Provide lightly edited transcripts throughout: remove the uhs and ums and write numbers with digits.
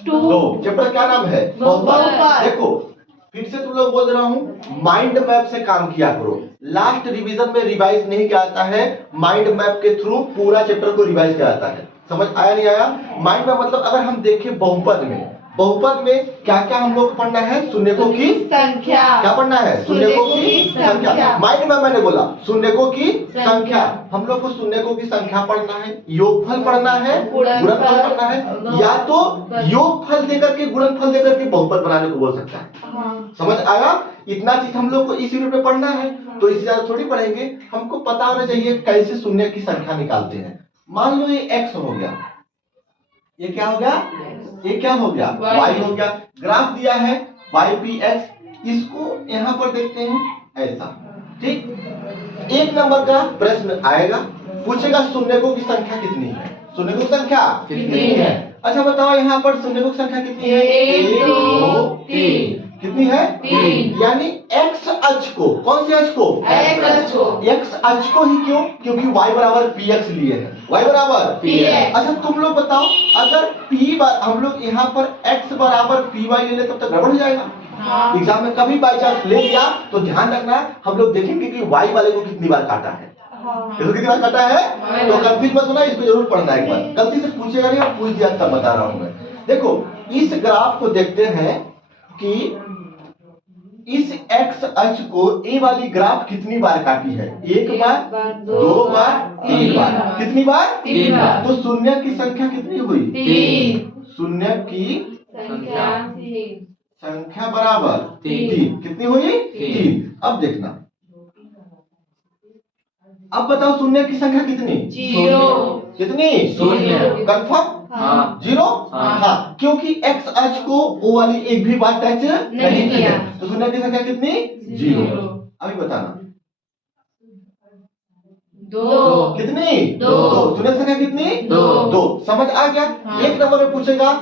दो। चैप्टर क्या नाम है? बहुपद। देखो फिर से तुम लोग बोल रहा हूँ, माइंड मैप से काम किया करो। लास्ट रिवीजन में रिवाइज नहीं किया जाता है, माइंड मैप के थ्रू पूरा चैप्टर को रिवाइज किया जाता है। समझ आया नहीं आया? माइंड मैप मतलब अगर हम देखें बहुपद में क्या क्या हम लोग पढ़ना है? शून्यकों की संख्या। क्या पढ़ना है? शून्यकों की संख्या। माइंड में मैंने बोला शून्यकों की संख्या। हम लोग को शून्यकों की संख्या पढ़ना है, योगफल पढ़ना है, गुणनफल पढ़ना है, या तो योगफल देकर के गुणनफल देकर के बहुपद बनाने को बोल सकता है। समझ आया? इतना चीज हम लोग को इस यूनिट में पढ़ना है, तो इससे ज्यादा थोड़ी पढ़ेंगे। हमको पता होना चाहिए कैसे शून्य की संख्या निकालते हैं। मान लो ये x हो गया, ये क्या हो गया? ये क्या हो गया? y हो गया। ग्राफ दिया है ypx, इसको यहां पर देखते हैं ऐसा, ठीक। एक नंबर का प्रश्न आएगा, पूछेगा शून्यकों की संख्या कितनी है? शून्यकों की संख्या कितनी है? अच्छा बताओ यहाँ पर शून्यकों की संख्या कितनी है? 1 2 3। कितनी है? 3। यानी x अक्ष को, कौन से अक्ष को? x अक्ष को। x अक्ष को ही क्यों? क्योंकि y बराबर px लिए है। y बराबर px। अच्छा तुम लोग बताओ, अगर हम लोग यहाँ पर x बराबर py ले ले तब तक गड़बड़ हो जाएगा। एग्जाम में कभी बाई चांस ले लिया तो ध्यान रखना, हम लोग देखेंगे कि y वाले को कितनी बार काटा है। इसको कितनी बार काटा है? तो कंफ्यूज मत होना, इसको जरूर पढ़ना एक बार। गलती से पूछेगा नहीं, पूछ दिया तब बता रहा हूं मैं। देखो इस ग्राफ को देखते हैं कि इस x अक्ष को ए वाली ग्राफ कितनी बार काटी है? 1 बार, 2 बार, 3 बार। कितनी बार? 3 बार। तो शून्य की संख्या कितनी हुई? 3। शून्य की संख्या बराबर 3। कितनी हुई? 3। अब देखना, अब बताओ शून्य की संख्या कितनी? 0। कितनी? शून्य। कंफर्म? हाँ। 0? हाँ, क्योंकि x अक्ष को ओ वाली एक भी बार टच नहीं किया, तो शून्य की संख्या कितनी? 0। अभी बताना। 2। कितनी? 2। शून्य की संख्या कितनी? 2। समझ आ गया? एक नंबर में पूछेगा,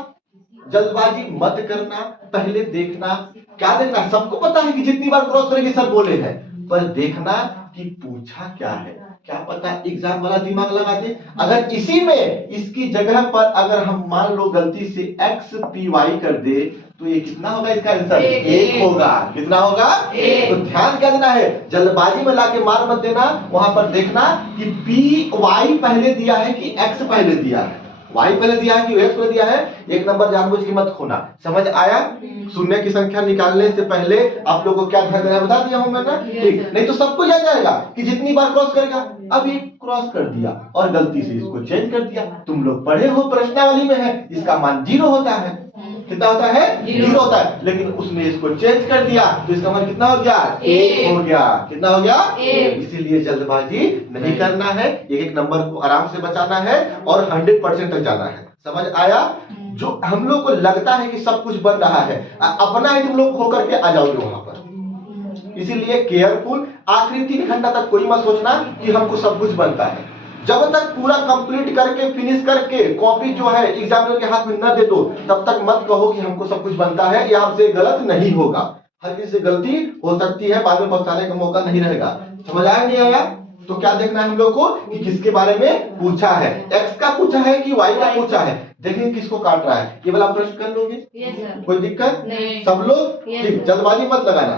जल्दबाजी मत करना, पहले देखना। क्या देखना? सबको पता है कि जितनी बार क्रॉस करेंगे सब बोले हैं, पर देखना कि पूछा क्या है। क्या पता एग्जाम वाला दिमाग लगा दे। अगर इसी में इसकी जगह पर अगर हम मान लो गलती से x py कर दे तो ये कितना होगा? इसका आंसर 1 होगा। कितना होगा? 1। तो ध्यान क्या देना है, जल्दबाजी में लाके मार मत देना। वहां पर देखना कि py पहले दिया है कि x पहले दिया है, y पहले दिया है कि x पहले दिया है। एक नंबर जानबूझ के मत खोना। समझ आया? शून्य की संख्या निकालने से पहले आप लोगों को क्या ध्यान देना बता दिया हूं मैंने, ठीक। नहीं तो सबको याद जाएगा कि जितनी बार क्रॉस करेगा। अब ये क्रॉस कर दिया और गलती से इसको चेंज कर दिया। तुम लोग पढ़े हो प्रश्नावली में है इसका मान 0 होता है। कितना होता है? 0 होता है। लेकिन उसने इसको चेंज कर दिया तो इसका मान कितना हो गया? 1 हो गया। कितना हो गया? 1। इसीलिए जल्दबाजी नहीं करना है, एक एक नंबर को आराम से बचाना है और 100% तक जाना है। समझ आया? जो हम लोग को लगता है कि सब कुछ बन रहा है, अपना ही तुम लोग होकर के आ जाओगे वहां पर। इसीलिए केयरफुल, आखिरी 3 घंटा तक कोई मत सोचना कि हमको सब कुछ बनता है। जब तक पूरा कंप्लीट करके फिनिश करके कॉपी जो है एग्जामिनर के हाथ में न दे दो, तब तक मत कहो कि हमको सब कुछ बनता है या हमसे गलत नहीं होगा। हर किसी से गलती हो सकती है, बाद में पछताने का मौका नहीं रहेगा। समझ आया नहीं आया? तो क्या देखना है हम लोग को कि किसके बारे में पूछा है, x का पूछा है कि y का पूछा है। देखिए किसको काट रहा है। ये वाला प्रश्न कर लोगे? कोई दिक्कत नहीं? सब लोग ठीक, जल्दबाजी मत लगाना।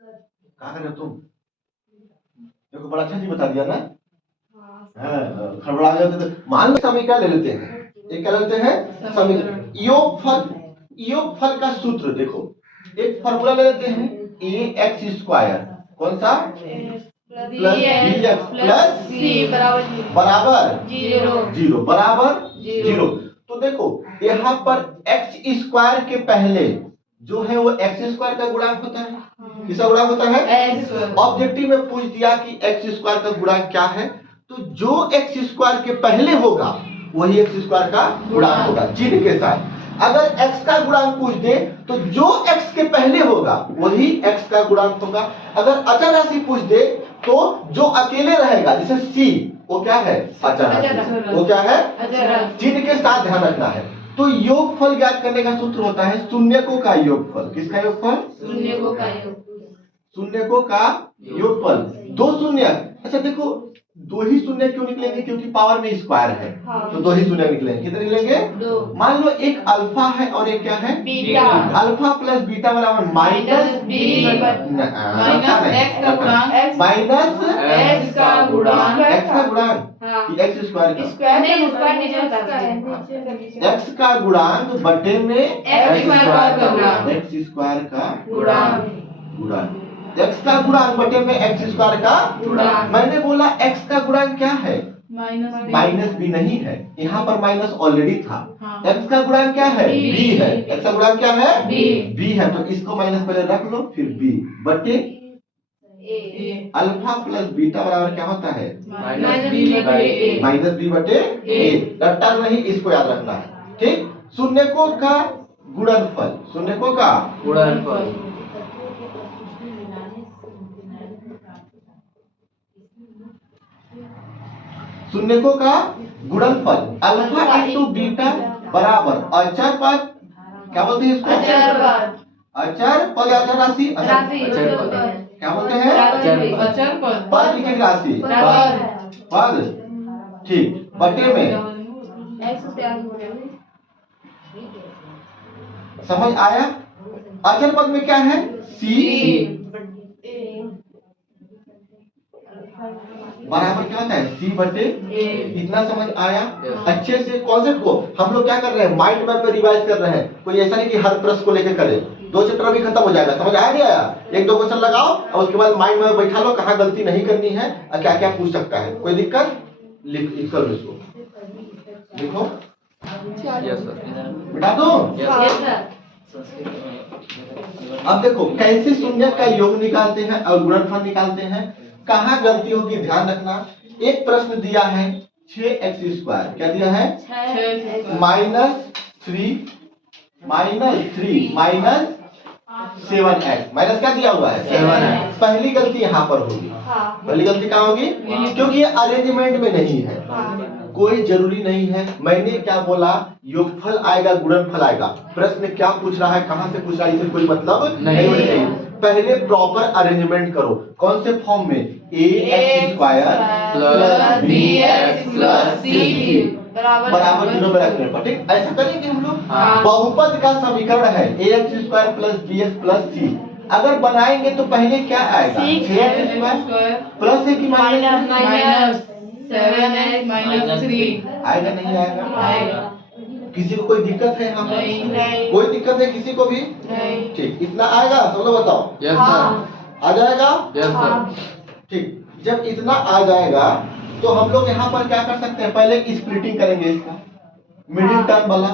क्या कर रहे हो तुम? देखो बड़ा अच्छा जी बता दिया ना। खड़बड़ा जाते तो मान लो समीकरण ले लेते हैं। एक क्या लेते हैं? समीकरण। योगफल का सूत्र देखो, एक फॉर्मूला ले लेते हैं ax²। कौन सा? प्लस bx प्लस c बराबर 0 बराबर 0। तो देखो यहाँ पर x² के पहले जो है वो x² का गुणांक होता है। किसका गुणांक होता है? ऑब्जेक्टिव में पूछ दिया कि x² का गुणांक क्या है, तो जो x² के पहले होगा वही x² का गुणांक होगा चिन्ह के साथ। अगर x का गुणांक पूछ दे तो जो x के पहले होगा वही x का गुणांक होगा। अगर अचर राशि पूछ दे तो जो अकेले रहेगा जैसे c, वो क्या है? अचर राशि। वो क्या है? चिन्ह के साथ ध्यान रखना है। तो योगफल ज्ञात करने का सूत्र होता है शून्यकों का योगफल। किसका योगफल? शून्यकों का योगफल। शून्यकों का योगफल। 2 शून्य। अच्छा देखो दो ही शून्य क्यों निकलेंगे? क्योंकि पावर में स्क्वायर है। तो दो ही शून्य निकलेंगे। कितने निकलेंगे? दो। मान लो एक अल्फा है और एक क्या है? बीटा। अल्फा प्लस बीटा बराबर माइनस बी माइनस एक्स का गुणांक माइनस एक्स का गुणांक एक्स का गुणांक हाँ। कि एक्स स्क्वायर का स्क्वायर नहीं स्क्वायर नीचे उतार दीजिए। एक्स का गुणांक बटे में एक्स स्क्वायर का गुणांक एक्स स्क्वायर का गुणांक गुणांक एक्स का गुणांक बटे में एक्स स्क्वायर का गुणांक। मैंने बोला एक्स का गुणांक क्या है? माइनस बी नहीं है, यहाँ पर माइनस ऑलरेडी था। हाँ। एक्स का गुणांक क्या है? बी बी है। एक्स का गुणांक क्या है? बी। बी है, तो इसको माइनस पहले रख लो, फिर बी बटे ए अल्फा प्लस बीटा बराबर क्या होता है? माइनस बी बटे ए। माइनस बी बटे ए। रट्टा नहीं, इसको याद रखना है। ठीक, शून्यकों का गुणनफल, शून्यकों का गुणनफल शून्यकों का गुणनफल अल्फा इंटू बीटा बराबर अचर पद, क्या बोलते हैं इसको? अचर पद। अचर पद या अचर राशि? राशि। क्या बोलते हैं? अचर पद। पद लिखे राशि पद। ठीक, बटे में समझ आया? अचर पद में क्या है? सी बराबर क्या होता है? सी बटे ए। इतना समझ आया? अच्छे से कॉन्सेप्ट को हम लोग क्या कर रहे हैं? माइंड मैप पे रिवाइज कर रहे हैं। कोई ऐसा नहीं कि हर प्रश्न को लेकर करें। दो चैप्टर भी खत्म हो जाएगा। समझ आया नहीं आया? एक दो क्वेश्चन लगाओ और उसके बाद माइंड में बैठा लो कहाँ गलती नहीं करनी है और क्या क्या पूछ सकता है। कोई दिक्कत? लिख कर लो, इसको लिखो। बिठा दो। अब देखो कैसे शून्य का योग निकालते हैं और गुणनफल निकालते हैं। कहाँ गलती होगी ध्यान रखना। एक प्रश्न दिया है 6x², क्या दिया है? -3 माइनस 7x, माइनस क्या दिया हुआ है? 7x। पहली गलती यहाँ पर होगी। पहली गलती कहाँ होगी? क्योंकि ये अरेंजमेंट में नहीं है। कोई जरूरी नहीं है। मैंने क्या बोला? योगफल आएगा, गुणनफल आएगा। प्रश्न क्या पूछ रहा है, कहाँ से पूछ रहा है, इससे कोई मतलब नहीं होना चाहिए। पहले प्रॉपर अरेंजमेंट करो। कौन से फॉर्म में? ax² plus bx plus c बराबर 0 में रखने पर। ठीक, ऐसा करेंगे हम लोग। बहुपद का समीकरण है ax² plus bx plus c। अगर बनाएंगे तो पहले क्या आएगा? 6x² प्लस है कि माइनस? 7x माइनस 3 आएगा नहीं आएगा? आएगा। किसी को कोई दिक्कत है यहाँ पर? नहीं। कोई दिक्कत है किसी को भी? नहीं। ठीक, इतना आएगा? सब लोग बताओ। Yes sir. आ जाएगा? Yes sir. ठीक, जब इतना आ जाएगा तो हम लोग यहाँ पर क्या कर सकते हैं? पहले स्प्लिटिंग करेंगे इसका, मिडिल टर्म वाला।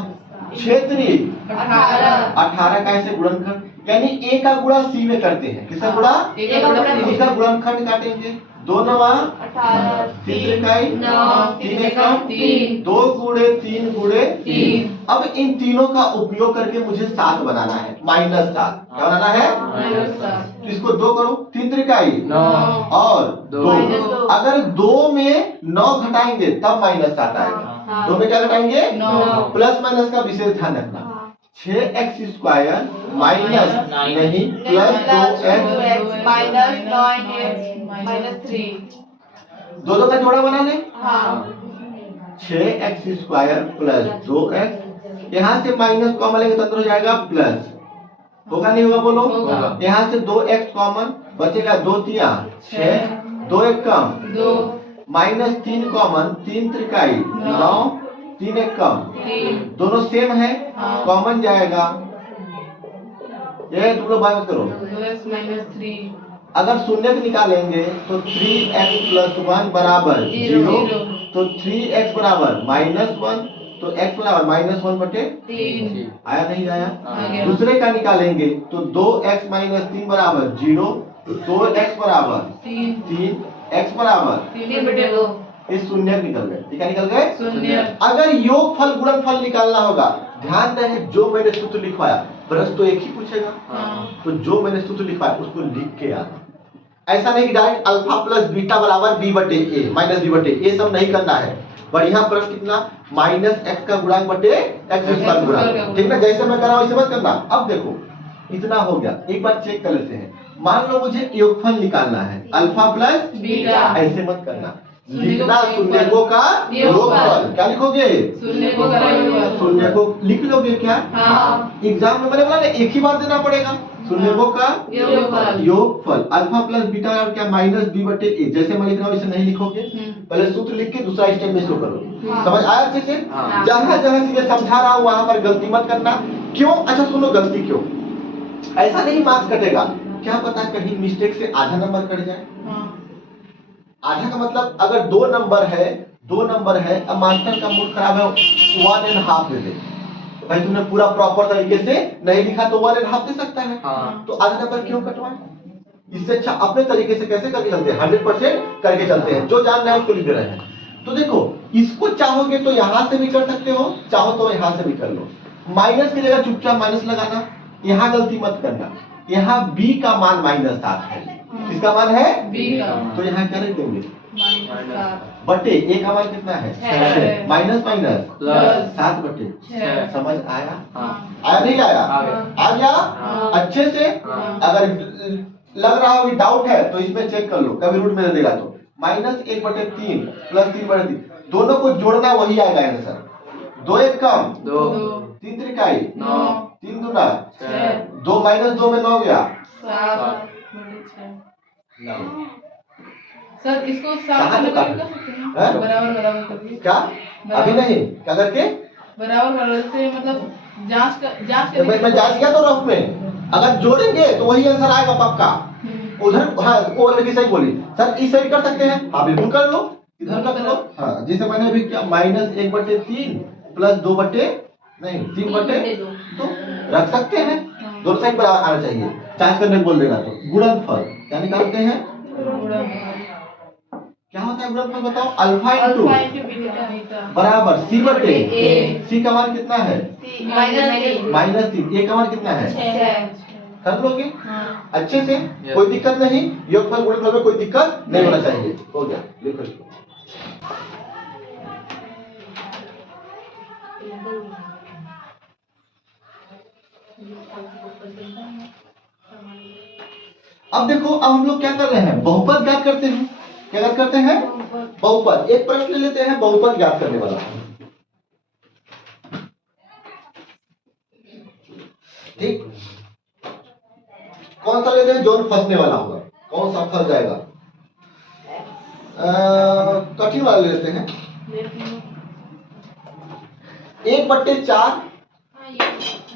क्षेत्रीय 18 का ऐसे गुणनखंड, यानी a का गुणा c में करते हैं। किसका गुणा? उसका गुणनखंड काटेंगे। 2 9 18, 3 इकाई 9, 3 एकम 3, 2 गुणे 3 गुणे 3। अब इन तीनों का उपयोग करके मुझे 7 बनाना है, -7। क्या बनाना है? तो इसको 2 करो, 3 त्रिकाई 9 और 2। -2। अगर 2 में 9 घटाएंगे तब -7 आएगा। 2 में क्या घटाएंगे? 9। प्लस माइनस का विशेष ध्यान रखना। 6x² माइनस नहीं plus 2x minus 9x minus 3। दोनों का जोड़ा बना ले। हाँ। 6x² प्लस 2x, यहाँ से माइनस कॉमन लेंगे तो अंदर हो जाएगा प्लस। होगा नहीं होगा? बोलो। होगा। यहाँ से 2x कॉमन बचेगा, 2 3 6, 2 1 कम 2 -3 कॉमन, 3 त्रिकाई 9, 3 1 कम 3। दोनों सेम है, हाँ। कॉमन जाएगा। ये तुम लोग बात करो। 2x minus 3। अगर शून्य से निकालेंगे तो 3x प्लस 1 बराबर 0, तो 3x बराबर -1, तो x बराबर -1 बटे 3। आया नहीं आया? आ गया। दूसरे का निकालेंगे तो 2x माइनस 3 बराबर 0, 2x बराबर 3, x बराबर 3 बटे 2 इस शून्य निकल गए। ठीक है, निकल गए। शून्य। अगर योगफल गुणनफल निकालना होगा, ध्यान रहे जो मैंने सूत्र लिखवाया, प्रश्न तो एक ही पूछेगा। तो जो मैंने सूत्र लिखवाया उसको लिख के आना। ऐसा नहीं कि डायरेक्ट अल्फा प्लस बीटा बराबर b बटे a माइनस b बटे a, सब नहीं करना है। बढ़िया प्रश्न कितना? -x का गुणांक बटे x² का गुणांक। ठीक ना? जैसे मैं कर रहा हूं वैसे मत करना। अब देखो इतना हो गया, एक बार चेक कर लेते हैं। मान लो मुझे योगफल निकालना है अल्फा प्लस बीटा। ऐसे मत करना, लिखना शून्यकों का योगफल। क्या लिखोगे? शून्यकों का योगफल। शून्य को लिख लोगे क्या? हाँ। एग्जाम में मैंने बोला ना एक ही बार देना पड़ेगा। शून्यकों का योगफल। योगफल अल्फा प्लस बीटा और क्या माइनस बी बटे ए। जैसे मैं लिख रहा हूँ इसे नहीं लिखोगे, पहले सूत्र लिख के दूसरा स्टेप में इसको करोगे। समझ आया अच्छे से? हाँ। जहां जहां चीजें समझा रहा हूँ वहां पर गलती मत करना। क्यों? अच्छा सुनो, गलती क्यों? ऐसा नहीं मार्क्स कटेगा, क्या पता कहीं मिस्टेक से आधा नंबर कट जाए। आधा का मतलब अगर 2 नंबर है, 2 नंबर है, अब मास्टर का मूड खराब है 1.5 दे दे, भाई तुमने पूरा प्रॉपर तरीके से नहीं लिखा तो 1.5 दे सकता है। हाँ। तो आधा नंबर क्यों कटवाए? इससे अच्छा अपने तरीके से कैसे करके चलते हैं, 100% करके चलते हैं। जो जान रहे हैं उसको लिख दे रहे हैं। तो देखो, इसको चाहोगे तो यहां से भी कर सकते हो, चाहो तो यहां से भी कर लो। माइनस की जगह चुपचाप माइनस लगाना, यहाँ गलती मत करना। यहाँ b का मान -7 है। किसका मान है? B का। तो यहाँ क्या रख देंगे? -7 बटे a का मान कितना है? 6। माइनस माइनस प्लस 7 बटे 6। समझ आया? हाँ। आया नहीं आया? आ गया। आ गया? हाँ। अच्छे से? हाँ। अगर लग रहा हो कि डाउट है तो इसमें चेक कर लो, कभी रूट में दे देगा तो -1/3 प्लस 3/3 दोनों को जोड़ना वही आएगा आंसर। 2 1 कम 2 3 त्रिकाई 9 3 दूना 6 2 -2 में 9 गया 7/6। 9। सर इसको कहाँ 7 से से काटे? कर सकते हैं? हैं? बराबर बराबर करके। क्या? अभी नहीं, क्या करके? बराबर बराबर से मतलब जांच मैं जांच किया तो रफ में अगर जोड़ेंगे तो वही आंसर आएगा पक्का। उधर हाँ वो लड़की सही बोली, सर इस साइड कर सकते हैं, हाँ बिल्कुल कर लो, इधर कर लो। हाँ जैसे मैंने अभी क्या -1/3 प्लस 3/2 रख सकते हैं, दोनों साइड बराबर आना चाहिए। जांच करने को बोल देगा तो गुणनफल क्या निकालते हैं? क्या होता है गुणनफल बताओ? अल्फा इंटू बराबर c बटे A। c का मान कितना है? -3। a का मान कितना है? 6। कर लोगे हाँ। अच्छे से, कोई दिक्कत नहीं। योगफल गुणनफल में कोई दिक्कत नहीं होना चाहिए। हो गया, लिखो इसको। अब देखो, अब हम लोग क्या कर रहे हैं? बहुपद ज्ञात करते हैं। क्या ज्ञात करते हैं? बहुपद। एक प्रश्न ले लेते हैं बहुपद ज्ञात करने वाला। ठीक, कौन सा लेते हैं? जोन फंसने वाला होगा, कौन सा फंस जाएगा? कठिन वाला ले लेते हैं। 1/4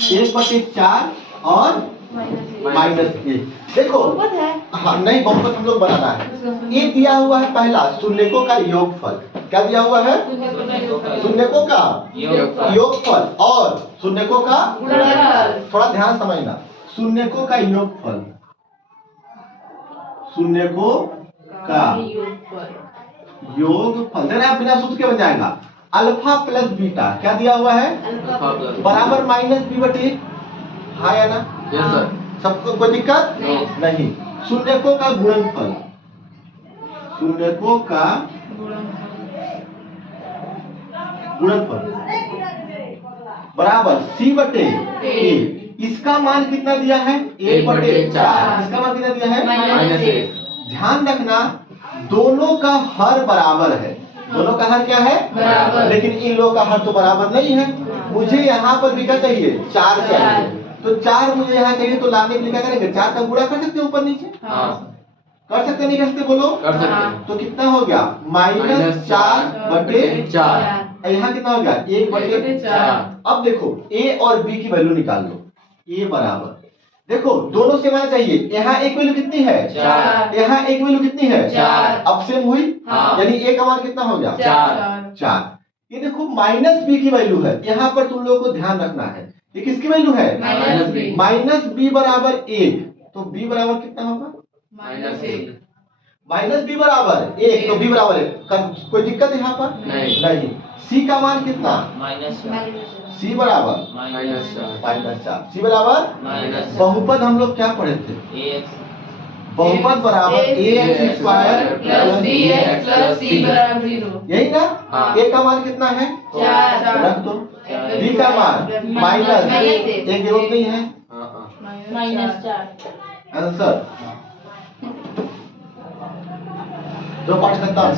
1/4 और -1। देखो हाँ नहीं, बहुपद हम लोग बनाना है। ये दिया हुआ है पहला शून्यकों का योगफल। क्या दिया हुआ है? शून्यकों का योगफल और शून्यकों का गुणनफल। थोड़ा ध्यान समझना। शून्यकों का योगफल, शून्यकों का योगफल देना बिना सूत्र के बन जाएगा। अल्फा प्लस बीटा क्या दिया हुआ है? बराबर -b/a। हाँ या ना? Yes sir. सबको कोई दिक्कत नहीं। शून्यकों का गुणनफल, शून्यकों का गुणनफल बराबर c/a। इसका मान कितना दिया है? 1/4। इसका मान कितना दिया है? -1। ध्यान रखना, दोनों का हर बराबर है। दोनों का हर क्या है? बराबर। लेकिन इन लोगों का हर तो बराबर नहीं है। मुझे यहाँ पर भी क्या चाहिए? 4 चाहिए। तो 4 मुझे यहाँ चाहिए, तो लाने के लिए क्या करेंगे? 4 का गुणा कर सकते हैं ऊपर नीचे? हाँ कर सकते नहीं कर सकते? बोलो। कर सकते हैं। तो कितना हो गया? -4/4। यहाँ कितना हो गया? 1/4। अब देखो a और b की वैल्यू निकाल लो। a बराबर, देखो दोनों सेम आना चाहिए। यहाँ एक वैल्यू कितनी है? 4। यहाँ एक वैल्यू कितनी है? 4। अब सेम हुई, हाँ। यानी a का मान कितना हो गया? 4। ये देखो -b की वैल्यू है, यहाँ पर तुम लोगों को ध्यान रखना है। ये किसकी वैल्यू है? -b बराबर 1। तो b बराबर कितना होगा? -b बराबर 1, तो b बराबर 1। कोई दिक्कत है यहाँ पर? नहीं। c का मान कितना? c बराबर -4। c बराबर बहुपद हम लोग क्या पढ़े थे? बहुपद बराबर ax square plus bx plus c बराबर 0। यही ना? हाँ। a का मान कितना है? 4। रख दो। b का मान माइनस, एक जरूरत नहीं है। आंसर जो पाठ करता